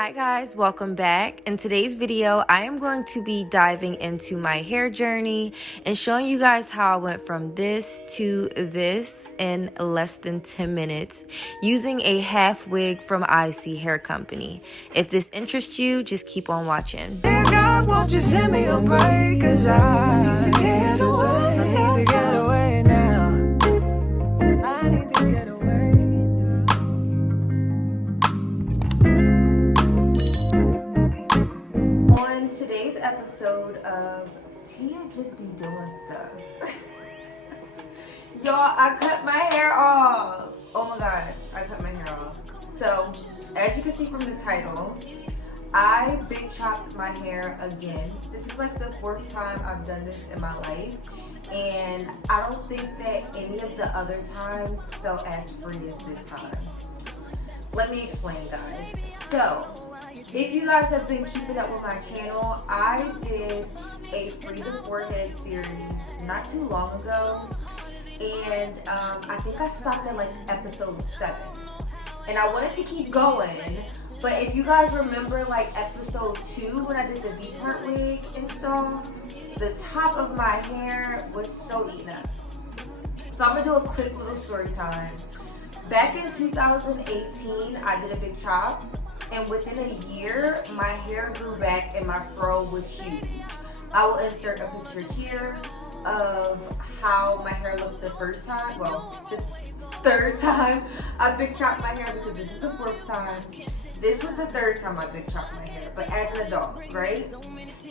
Hi guys, welcome back. In today's video, I am going to be diving into my hair journey and showing you guys how I went from this to this in less than 10 minutes using a half wig from ISEE Hair Company. If this interests you, just keep on watching. Dear God, won't you send me a break? 'Cause I need to get away. I need to get away now. I need to get away now. On today's episode of Tia Just Be Doing Stuff. Y'all, I cut my hair off. Oh my god, I cut my hair off. So, as you can see from the title, I big chopped my hair again. This is like the fourth time I've done this in my life. And I don't think that any of the other times felt as free as this time. Let me explain, guys. So, if you guys have been keeping up with my channel, I did a Free the Forehead series not too long ago. And I think I stopped at like episode 7. And I wanted to keep going. But if you guys remember like episode 2 when I did the V-part wig install, the top of my hair was so eaten up. So I'm gonna do a quick little story time. Back in 2018, I did a big chop, and within a year, my hair grew back and my fro was huge. I will insert a picture here of how my hair looked the first time, well, the third time I big chopped my hair, because this is the fourth time. This was the third time I big chopped my hair, but as an adult, right?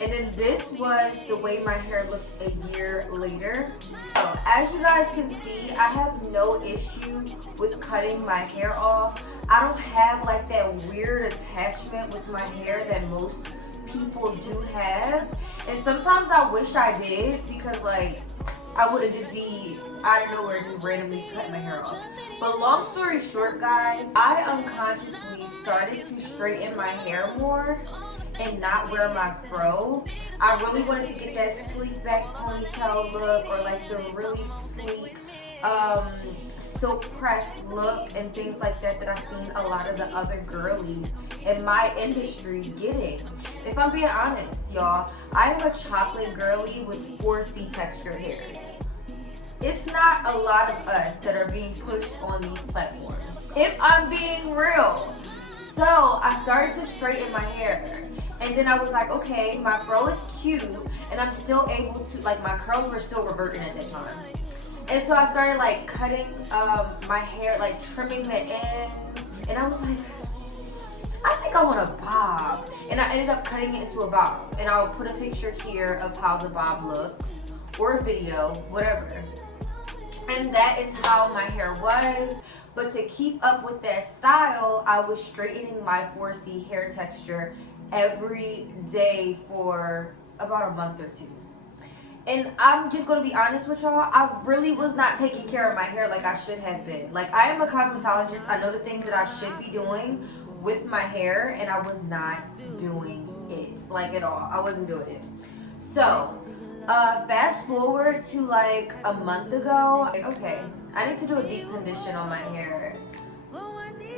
And then this was the way my hair looked a year later. So as you guys can see, I have no issue with cutting my hair off. I don't have like that weird attachment with my hair that most people do have. And sometimes I wish I did, because like I wouldn't just be out of nowhere just randomly cutting my hair off. But long story short, guys, I unconsciously started to straighten my hair more and not wear my fro. I really wanted to get that sleek back ponytail look, or like the really sleek silk press look and things like that I've seen a lot of the other girlies in my industry getting. If I'm being honest, y'all, I am a chocolate girly with 4C texture hair. It's not a lot of us that are being pushed on these platforms, if I'm being real. So I started to straighten my hair, and then I was like, okay, my fro is cute, and I'm still able to, like, my curls were still reverting at that time. And so I started like cutting my hair, like trimming the ends, and I was like, I think I want a bob. And I ended up cutting it into a bob, and I'll put a picture here of how the bob looks, or a video, whatever. And that is how my hair was. But to keep up with that style, I was straightening my 4C hair texture every day for about a month or 2. And I'm just gonna be honest with y'all, I really was not taking care of my hair like I should have been. Like, I am a cosmetologist. I know the things that I should be doing with my hair, and I was not doing it, like, at all. I wasn't doing it. So fast forward to like a month ago, like, okay, I need to do a deep condition on my hair,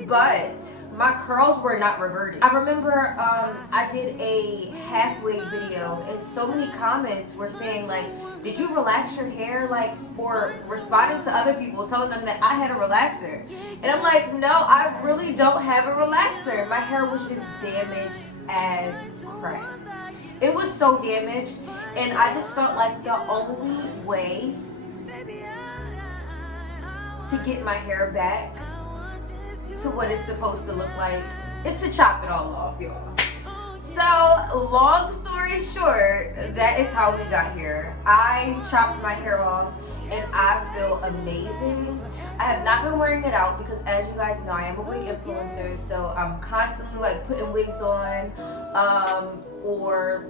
but my curls were not reverting. I remember I did a half wig video, and so many comments were saying like, did you relax your hair, like, or responding to other people telling them that I had a relaxer. And I'm like, no, I really don't have a relaxer. My hair was just damaged as crap. It was so damaged, and I just felt like the only way to get my hair back to what it's supposed to look like is to chop it all off, y'all. So, long story short, that is how we got here. I chopped my hair off, and I feel amazing. I have not been wearing it out because, as you guys know, I am a wig influencer, so I'm constantly like putting wigs on, or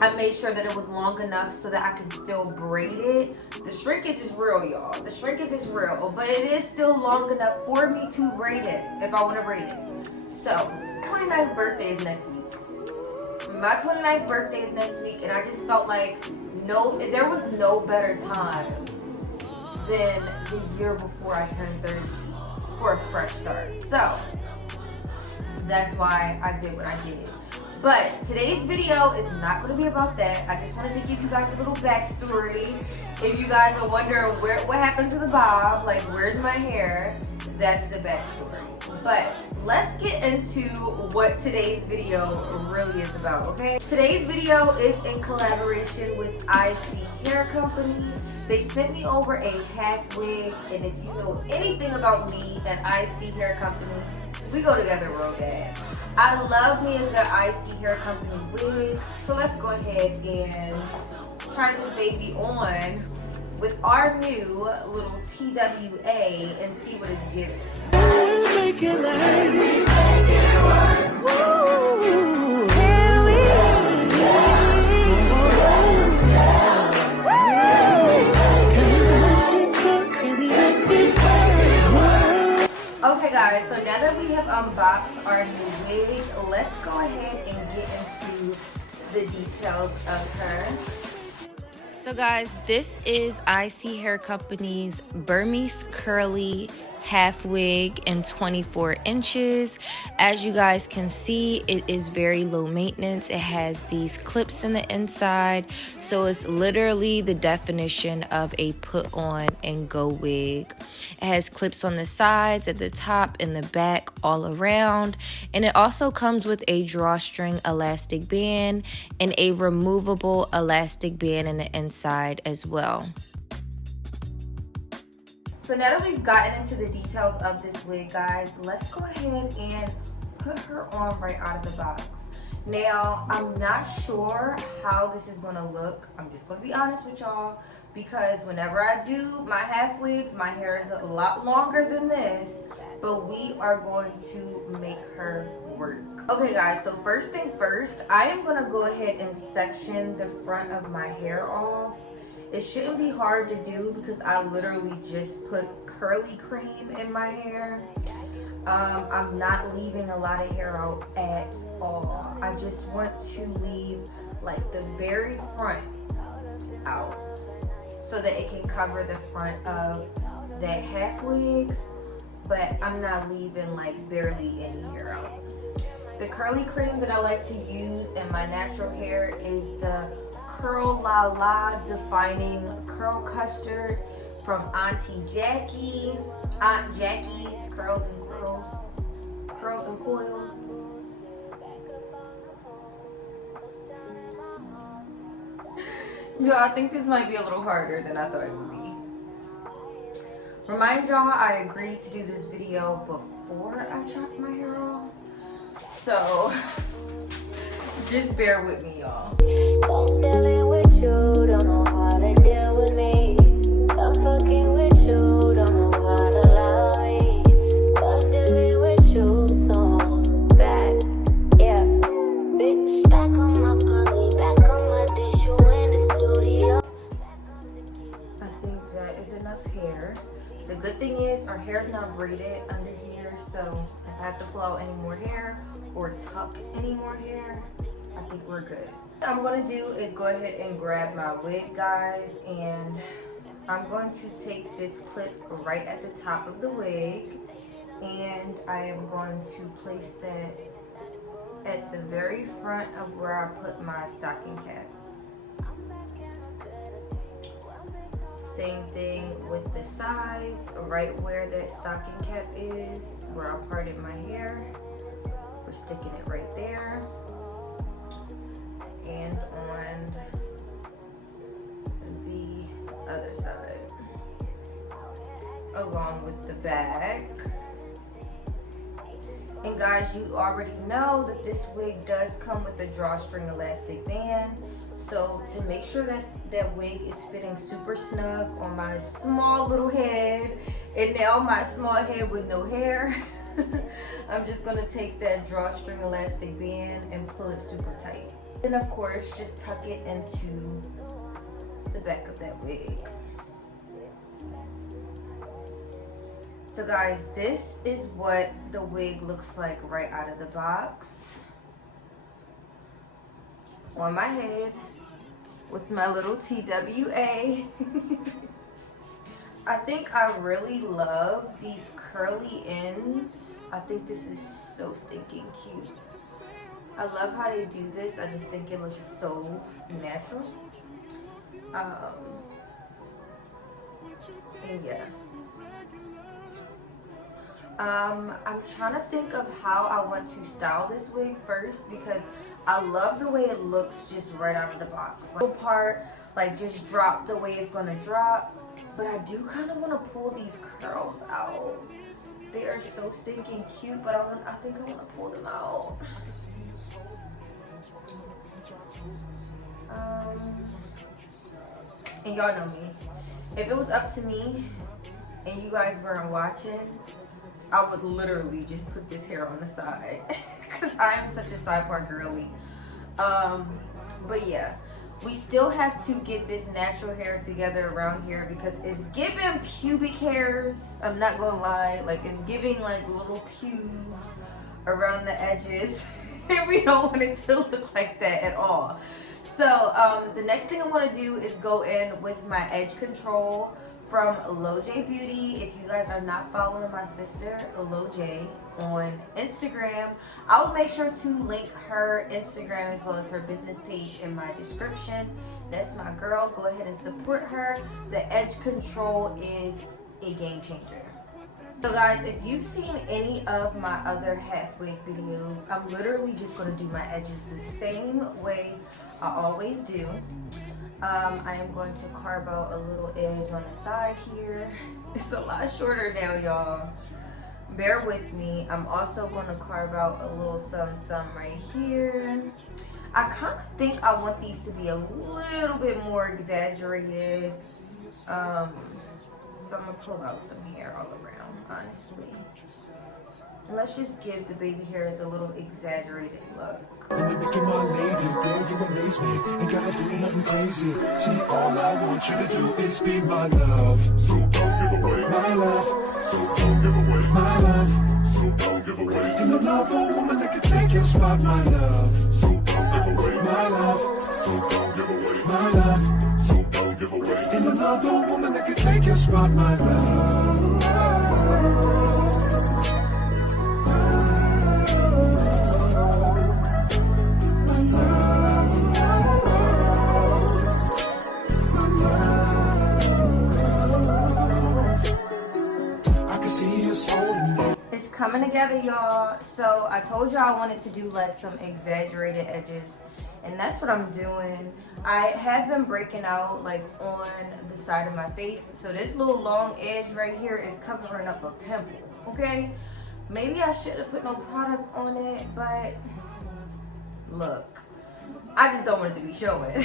I made sure that it was long enough so that I can still braid it. The shrinkage is real, y'all. The shrinkage is real, but it is still long enough for me to braid it if I want to braid it. So, 29th birthday is next week. My 29th birthday is next week, and I just felt like there was no better time than the year before I turned 30 for a fresh start. So That's why I did what I did. But today's video is not going to be about that. I just wanted to give you guys a little backstory. If you guys are wondering what happened to the bob, like where's my hair, that's the backstory. But let's get into what today's video really is about, okay? Today's video is in collaboration with ISEE Hair Company. They sent me over a half wig, and if you know anything about me and ISEE Hair Company, we go together real bad. I love me a good ISEE Hair Company wig, so let's go ahead and try this baby on with our new little TWA and see what it's giving. Make it like we make it work. Ooh, here we Okay guys, so now that we have unboxed our new wig, let's go ahead and get into the details of her. So guys, this is ISEE Hair Company's Burmese curly half wig in 24 inches. As you guys can see, it is very low maintenance. It has these clips in the inside, so it's literally the definition of a put on and go wig. It has clips on the sides, at the top, in the back, all around, and it also comes with a drawstring elastic band and a removable elastic band in the inside as well. So now that we've gotten into the details of this wig, guys, let's go ahead and put her on right out of the box. Now, I'm not sure how this is going to look. I'm just going to be honest with y'all, because whenever I do my half wigs, my hair is a lot longer than this, but we are going to make her work. Okay guys, so first thing first, I am going to go ahead and section the front of my hair off. It shouldn't be hard to do because I literally just put curly cream in my hair. I'm not leaving a lot of hair out at all. I just want to leave like the very front out so that it can cover the front of that half wig, but I'm not leaving like barely any hair out. The curly cream that I like to use in my natural hair is the Curl La La Defining Curl Custard from Auntie Jackie. Aunt Jackie's Curls and Coils. Yo, I think this might be a little harder than I thought it would be. Remind y'all, I agreed to do this video before I chopped my hair off, so just bear with me, y'all. I'm dealing with you, don't know how to deal with me. I'm fucking with you, don't know how to love me. I'm dealing with you, so I'm back, yeah. Bitch, back on my boogie, back on my dish, you in the studio. I think that is enough hair. The good thing is our hair is not braided under here, so if I have to pull out any more hair or tuck any more hair, I think we're good. What I'm going to do is go ahead and grab my wig, guys, and I'm going to take this clip right at the top of the wig, and I am going to place that at the very front of where I put my stocking cap. Same thing with the sides, right where that stocking cap is, where I parted my hair. We're sticking it right there. And on the other side, along with the back. And guys, you already know that this wig does come with a drawstring elastic band, so to make sure that that wig is fitting super snug on my small little head, and now my small head with no hair, I'm just gonna take that drawstring elastic band and pull it super tight. And of course, just tuck it into the back of that wig. So guys, this is what the wig looks like right out of the box. On my head with my little TWA. I think I really love these curly ends. I think this is so stinking cute. I love how they do this. I just think it looks so natural. And yeah. I'm trying to think of how I want to style this wig first because I love the way it looks just right out of the box. Like, part, like just drop the way it's gonna drop. But I do kind of want to pull these curls out. They are so stinking cute, but I think I want to pull them out. And y'all know me. If it was up to me and you guys weren't watching, I would literally just put this hair on the side because I am such a sidebar girly. But yeah, we still have to get this natural hair together around here because it's giving pubic hairs. I'm not gonna lie, like it's giving like little pubes around the edges. And we don't want it to look like that at all. So the next thing I want to do is go in with my edge control from Loj Beauty. If you guys are not following my sister Loj on Instagram, I will make sure to link her Instagram as well as her business page in my description. That's my girl. Go ahead and support her. The edge control is a game changer. So guys, if you've seen any of my other half wig videos, I'm literally just going to do my edges the same way I always do. I am going to carve out a little edge on the side here. It's a lot shorter now, y'all. Bear with me. I'm also going to carve out a little some right here. I kind of think I want these to be a little bit more exaggerated. So I'm going to pull out some hair all around, honestly. And let's just give the baby hairs a little exaggerated look. When you're making my lady, girl, you amaze me. Ain't gotta do nothing crazy. See, all I want you to do is be my love. So don't give away my love. So don't give away my love. So don't give away. And another woman that can take your spot, my love. So don't give away my love. So don't give away my love. So don't give away. And another woman that can take your spot, my love. It's coming together, y'all. So I told you I wanted to do like some exaggerated edges, and that's what I'm doing. I have been breaking out like on the side of my face, so this little long edge right here is covering up a pimple. Okay, maybe I should have put no product on it, but look, I just don't want it to be showing.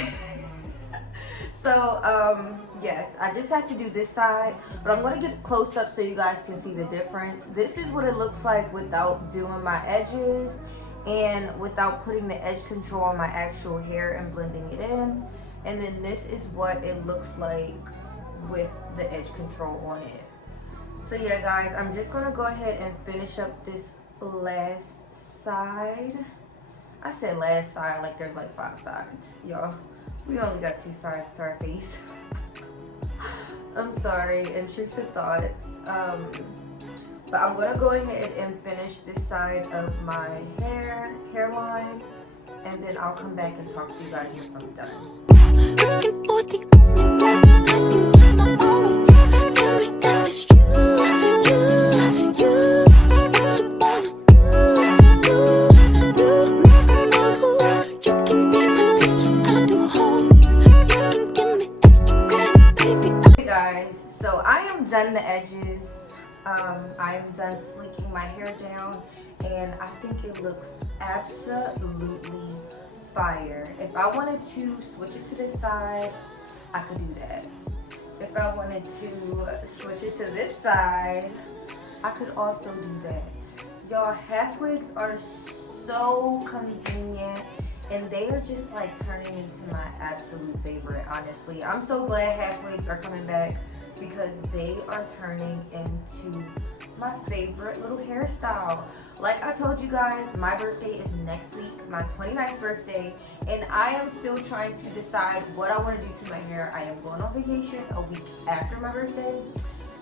So yes, I just have to do this side, but I'm going to get close up so you guys can see the difference. This is what it looks like without doing my edges and without putting the edge control on my actual hair and blending it in. And then this is what it looks like with the edge control on it. So yeah guys, I'm just going to go ahead and finish up this last side. I said last side like there's like 5 sides, y'all. We only got 2 sides to our face. I'm sorry, intrusive thoughts. But I'm gonna go ahead and finish this side of my hairline, and then I'll come back and talk to you guys once I'm done. Looking for the only one I can do my own. Tell me that it's you. What you wanna do. You can be my teacher, I'll do home. You can give me extra credit, baby. Hey guys, so I am done the edges. I am done sleeking my hair down, and I think it looks absolutely fire. If I wanted to switch it to this side, I could do that. If I wanted to switch it to this side, I could also do that. Y'all, half wigs are so convenient, and they are just like turning into my absolute favorite, honestly. I'm so glad half wigs are coming back. because they are turning into my favorite little hairstyle. Like I told you guys, my birthday is next week, my 29th birthday, and I am still trying to decide what I want to do to my hair. I am going on vacation a week after my birthday,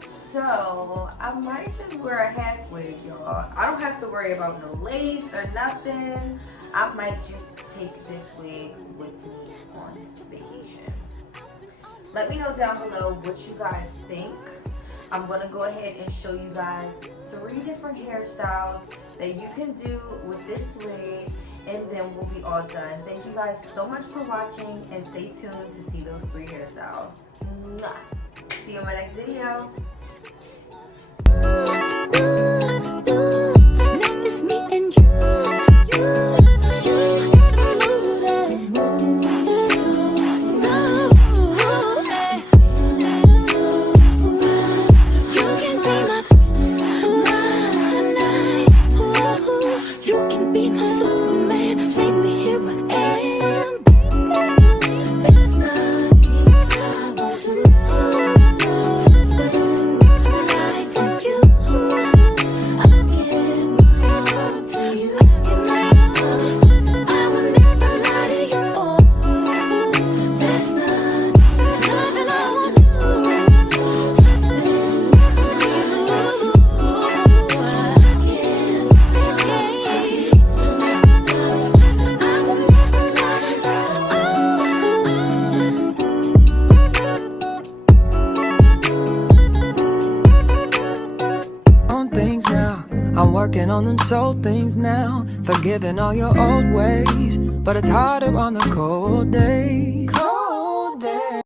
so I might just wear a half wig, y'all. I don't have to worry about no lace or nothing. I might just take this wig with me on vacation. Let me know down below what you guys think. I'm gonna go ahead and show you guys 3 different hairstyles that you can do with this wig, and then we'll be all done. Thank you guys so much for watching, and stay tuned to see those 3 hairstyles. Mwah. See you in my next video. Now it's me and you in the mood. You can be my prince, my knight. You can be my Superman. Save me, here I am. There's nothing I won't do to spend my life with you. I'll give my all to you. I'll give my all. I will never lie to you. Oh, there's nothing I won't do to spend my life with you. I'll give my all to you. I will never lie to On things now, I'm working on them soul things now. Forgiving all your old ways, but it's harder on the cold days.